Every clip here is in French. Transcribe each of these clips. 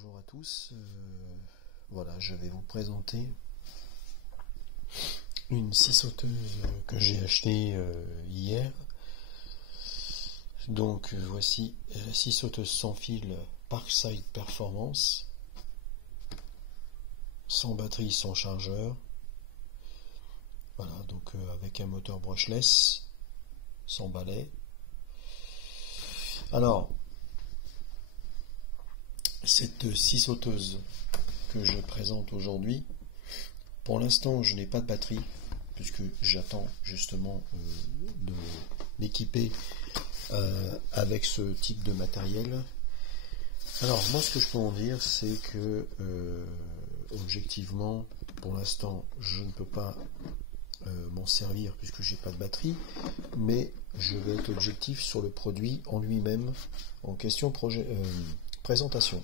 bonjour à tous. Voilà, je vais vous présenter une scie sauteuse que j'ai achetée hier. Donc voici la scie sauteuse sans fil Parkside Performance, sans batterie, sans chargeur. Voilà, donc avec un moteur brushless, sans balai. Alors, cette scie sauteuse que je présente aujourd'hui, pour l'instant je n'ai pas de batterie puisque j'attends justement de m'équiper avec ce type de matériel. Alors moi, ce que je peux en dire, c'est que objectivement pour l'instant je ne peux pas m'en servir puisque j'ai pas de batterie, mais je vais être objectif sur le produit en lui-même en question présentation.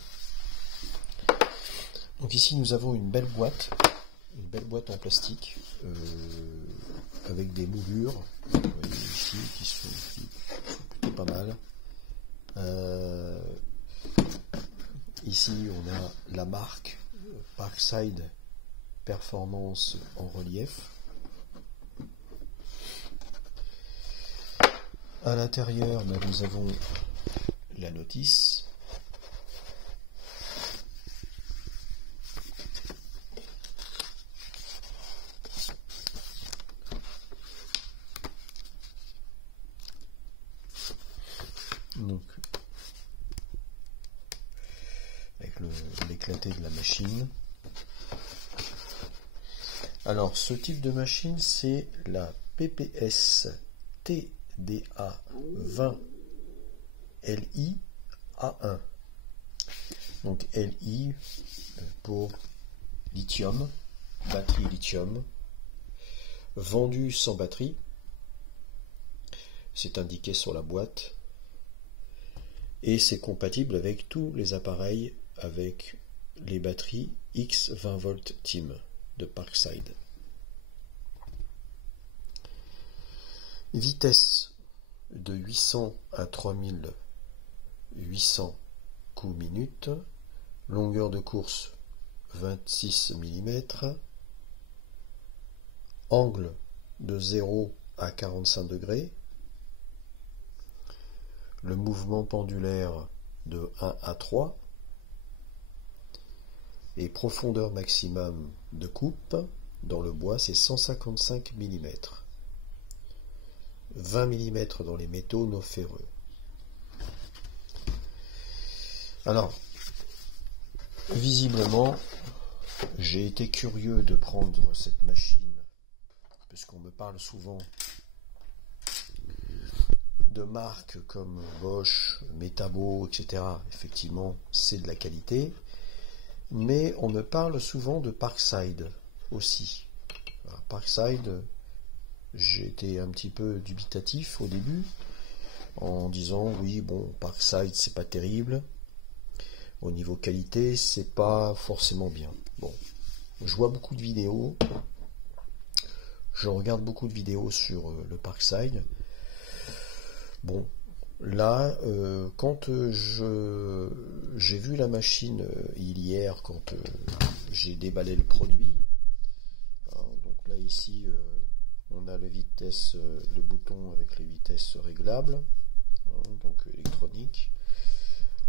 Donc ici nous avons une belle boîte en plastique avec des moulures, vous voyez ici, qui sont plutôt pas mal. Ici on a la marque Parkside Performance en relief. À l'intérieur, nous avons la notice. Donc, avec l'éclaté de la machine. Alors, ce type de machine, c'est la PPS TDA 20 LI A1. Donc LI pour lithium, batterie lithium, vendu sans batterie. C'est indiqué sur la boîte. Et c'est compatible avec tous les appareils avec les batteries X 20 volts Team de Parkside. Vitesse de 800 à 3800 coups minutes. Longueur de course 26 mm. Angle de 0 à 45 degrés. Le mouvement pendulaire de 1 à 3. Et profondeur maximum de coupe dans le bois, c'est 155 mm. 20 mm dans les métaux non ferreux. Alors, visiblement, j'ai été curieux de prendre cette machine, puisqu'on me parle souvent de marques comme Bosch, Metabo, etc. Effectivement, c'est de la qualité, mais on me parle souvent de Parkside aussi. Alors, Parkside, j'ai été un petit peu dubitatif au début, en disant oui, bon, Parkside, c'est pas terrible. Au niveau qualité, c'est pas forcément bien. Bon, je vois beaucoup de vidéos, je regarde beaucoup de vidéos sur le Parkside. Bon, là, quand j'ai vu la machine hier, quand j'ai déballé le produit, donc là ici, on a le bouton avec les vitesses réglables, donc électronique.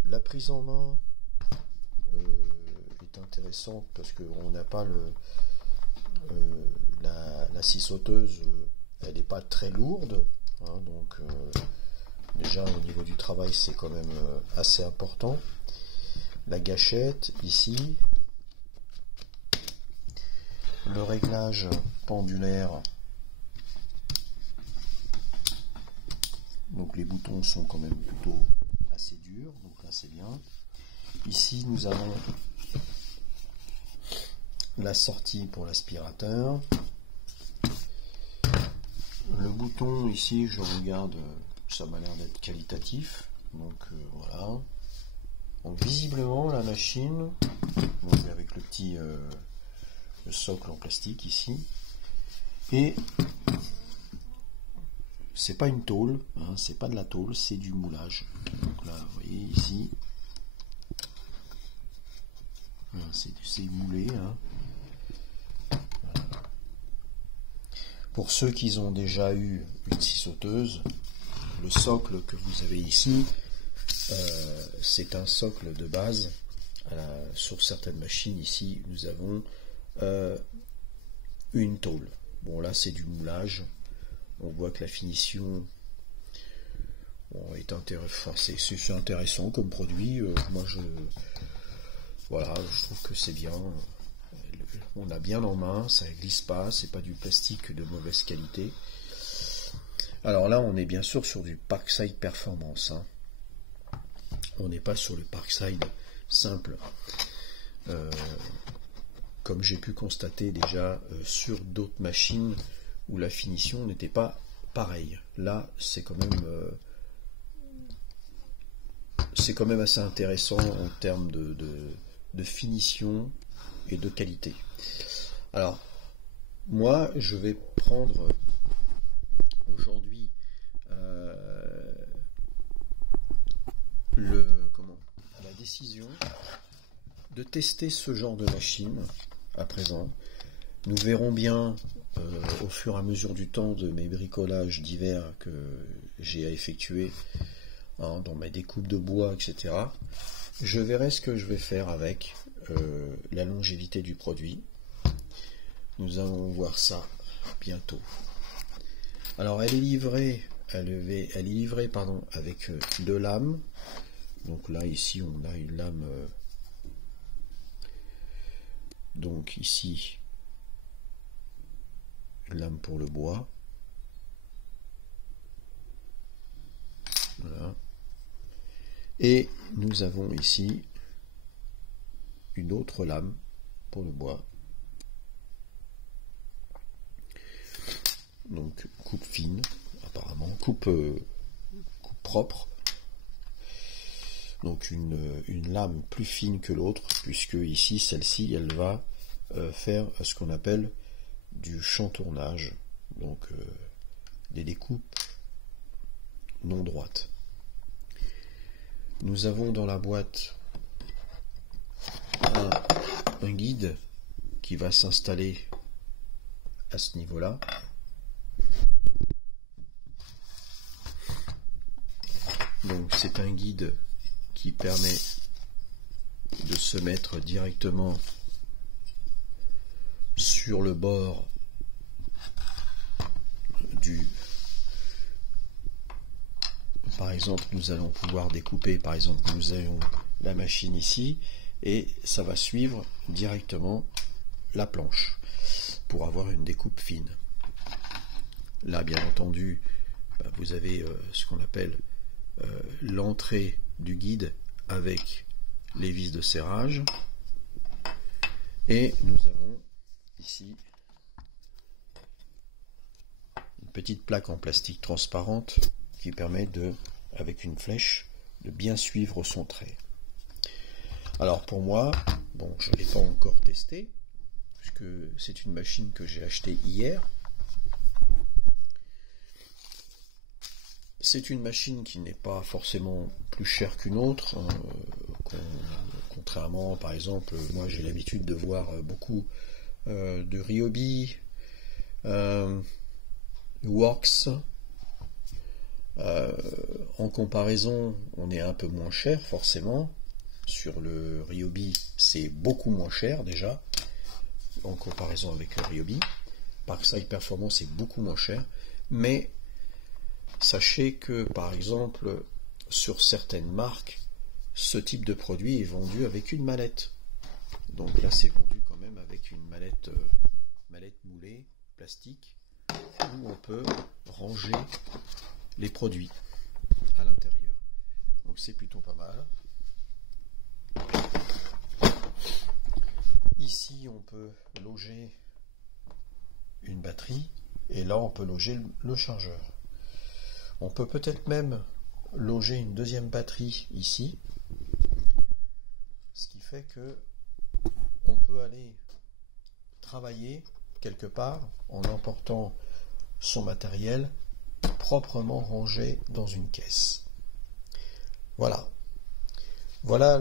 La prise en main est intéressante parce qu'on n'a pas la scie sauteuse, elle n'est pas très lourde, donc déjà au niveau du travail c'est quand même assez important. La gâchette ici, le réglage pendulaire, donc les boutons sont quand même plutôt assez durs, donc là c'est bien. Ici nous avons la sortie pour l'aspirateur. Le bouton ici, je regarde, ça m'a l'air d'être qualitatif, donc voilà. Donc visiblement la machine, donc avec le petit le socle en plastique ici, et c'est pas une tôle, c'est pas de la tôle, c'est du moulage. Donc là, vous voyez ici, C'est moulé. Hein. Voilà. Pour ceux qui ont déjà eu une scie sauteuse, le socle que vous avez ici, c'est un socle de base. Sur certaines machines ici, nous avons une tôle. Bon, là c'est du moulage. On voit que la finition est c'est intéressant comme produit. Moi, voilà, je trouve que c'est bien. On a bien en main, ça glisse pas, c'est pas du plastique de mauvaise qualité. Alors là, on est bien sûr sur du Parkside Performance. Hein. On n'est pas sur le Parkside simple. Comme j'ai pu constater déjà sur d'autres machines où la finition n'était pas pareille. Là, c'est quand même assez intéressant en termes de finition et de qualité. Alors, moi, je vais prendre aujourd'hui la décision de tester ce genre de machine à présent. Nous verrons bien au fur et à mesure du temps de mes bricolages divers que j'ai à effectuer dans mes découpes de bois, etc. Je verrai ce que je vais faire avec la longévité du produit. Nous allons voir ça bientôt. Alors elle est livrée, avec deux lames. Donc là ici on a une lame. Donc ici une lame pour le bois. Voilà. Et nous avons ici une autre lame pour le bois. Donc coupe fine, apparemment, coupe propre. Donc une lame plus fine que l'autre, puisque ici, celle-ci, elle va faire ce qu'on appelle du chantournage, donc des découpes non droites. Nous avons dans la boîte un guide qui va s'installer à ce niveau-là. Donc c'est un guide qui permet de se mettre directement sur le bord par exemple, nous allons pouvoir découper, par exemple, nous avons la machine ici, et ça va suivre directement la planche pour avoir une découpe fine. Là, bien entendu, vous avez ce qu'on appelle l'entrée du guide avec les vis de serrage, et nous avons ici une petite plaque en plastique transparente qui permet avec une flèche, de bien suivre son trait. Alors pour moi, bon, je ne l'ai pas encore testé, puisque c'est une machine que j'ai achetée hier. C'est une machine qui n'est pas forcément plus chère qu'une autre, hein, contrairement, par exemple, moi j'ai l'habitude de voir beaucoup de Ryobi, Works. En comparaison, on est un peu moins cher forcément. Sur le Ryobi, c'est beaucoup moins cher déjà en comparaison avec le Ryobi. Parkside Performance est beaucoup moins cher, mais sachez que par exemple sur certaines marques, ce type de produit est vendu avec une mallette. Donc là, c'est vendu quand même avec une mallette moulée plastique où on peut ranger les produits à l'intérieur. Donc c'est plutôt pas mal. Ici on peut loger une batterie et là on peut loger le chargeur. On peut peut-être même loger une deuxième batterie ici, ce qui fait que on peut aller travailler quelque part en emportant son matériel proprement rangé dans une caisse. Voilà. Voilà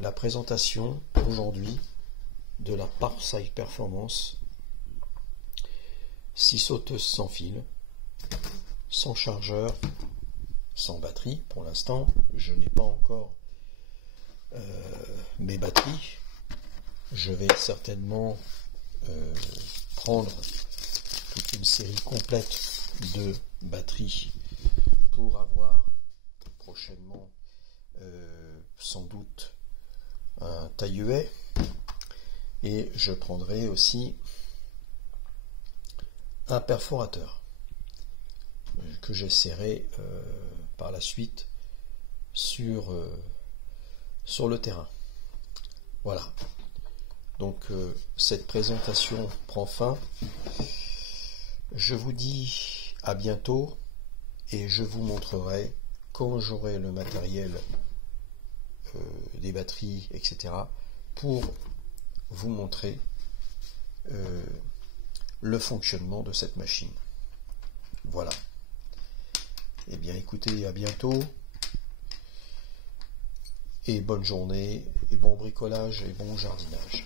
la présentation aujourd'hui de la Parkside Performance 6 sauteuses sans fil, sans chargeur, sans batterie. Pour l'instant, je n'ai pas encore mes batteries. Je vais certainement prendre toute une série complète de batteries pour avoir prochainement sans doute un taille-huet, et je prendrai aussi un perforateur que j'essaierai par la suite sur le terrain. Voilà, donc cette présentation prend fin. Je vous dis à bientôt et je vous montrerai quand j'aurai le matériel, des batteries, etc., pour vous montrer le fonctionnement de cette machine. Voilà. Eh bien écoutez, à bientôt, et bonne journée, et bon bricolage, et bon jardinage.